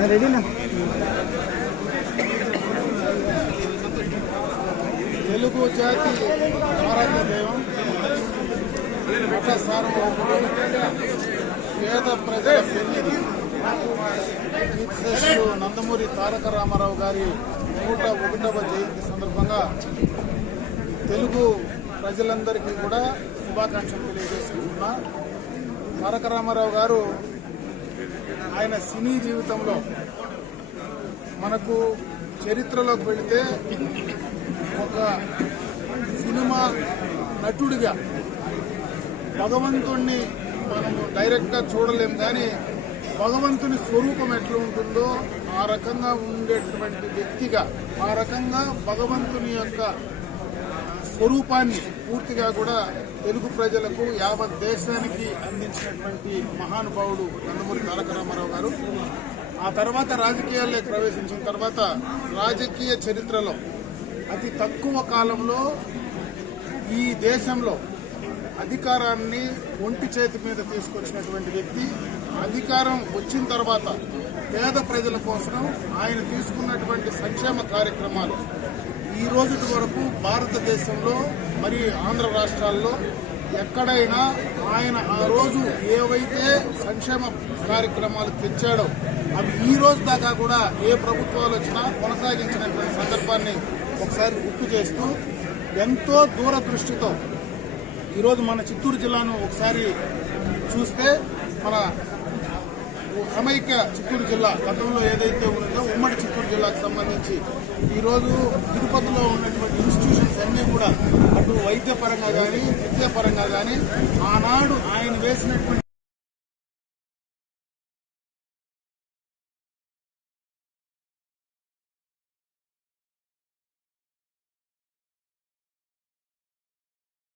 రెడీనా తెలుగు జాతి ఆరాధ్య దైవం సార్వభౌముడు పేద ప్రజల పెళ్ళిది చీఫ్ నందమూరి తారక రామారావు గారి నూట ఒకటవ జయంతి సందర్భంగా తెలుగు ప్రజలందరికీ కూడా శుభాకాంక్షలు తెలియజేసుకుంటున్నా. తారక రామారావు గారు ఆయన సినీ జీవితంలో మనకు చరిత్రలోకి వెళితే ఒక సినిమా నటుడిగా భగవంతుణ్ణి మనము డైరెక్ట్గా చూడలేం కానీ భగవంతుని స్వరూపం ఎట్లా ఉంటుందో ఆ రకంగా ఉండేటువంటి వ్యక్తిగా ఆ రకంగా భగవంతుని యొక్క స్వరూపాన్ని పూర్తిగా కూడా తెలుగు ప్రజలకు యావత్ దేశానికి అందించినటువంటి మహానుభావుడు నందమూరి తారక రామారావు గారు. ఆ తర్వాత రాజకీయాల్లోకి ప్రవేశించిన తర్వాత రాజకీయ చరిత్రలో అతి తక్కువ కాలంలో ఈ దేశంలో అధికారాన్ని ఒంటి చేతి మీద తీసుకొచ్చినటువంటి వ్యక్తి అధికారం వచ్చిన తర్వాత పేద ప్రజల కోసం ఆయన తీసుకున్నటువంటి సంక్షేమ కార్యక్రమాలు ఈ రోజు వరకు భారతదేశంలో మరి ఆంధ్ర రాష్ట్రాల్లో ఎక్కడైనా ఆయన ఆ రోజు ఏవైతే సంక్షేమ కార్యక్రమాలు తెచ్చాడో అవి ఈ రోజు దాకా కూడా ఏ ప్రభుత్వాలు వచ్చినా కొనసాగించినటువంటి సందర్భాన్ని ఒకసారి గుర్తు చేస్తూ ఎంతో దూరదృష్టితో ఈరోజు మన చిత్తూరు జిల్లాను ఒకసారి చూస్తే మన సమైక్య చిత్తూరు జిల్లా గతంలో ఏదైతే ఉందో ఉమ్మడి చిత్తూరు జిల్లాకు సంబంధించి ఈరోజు తిరుపతిలో ఉన్నటువంటి ఇన్స్టిట్యూషన్స్ అన్నీ కూడా అటు వైద్యపరంగా కానీ విద్యాపరంగా కానీ ఆనాడు ఆయన వేసినటువంటి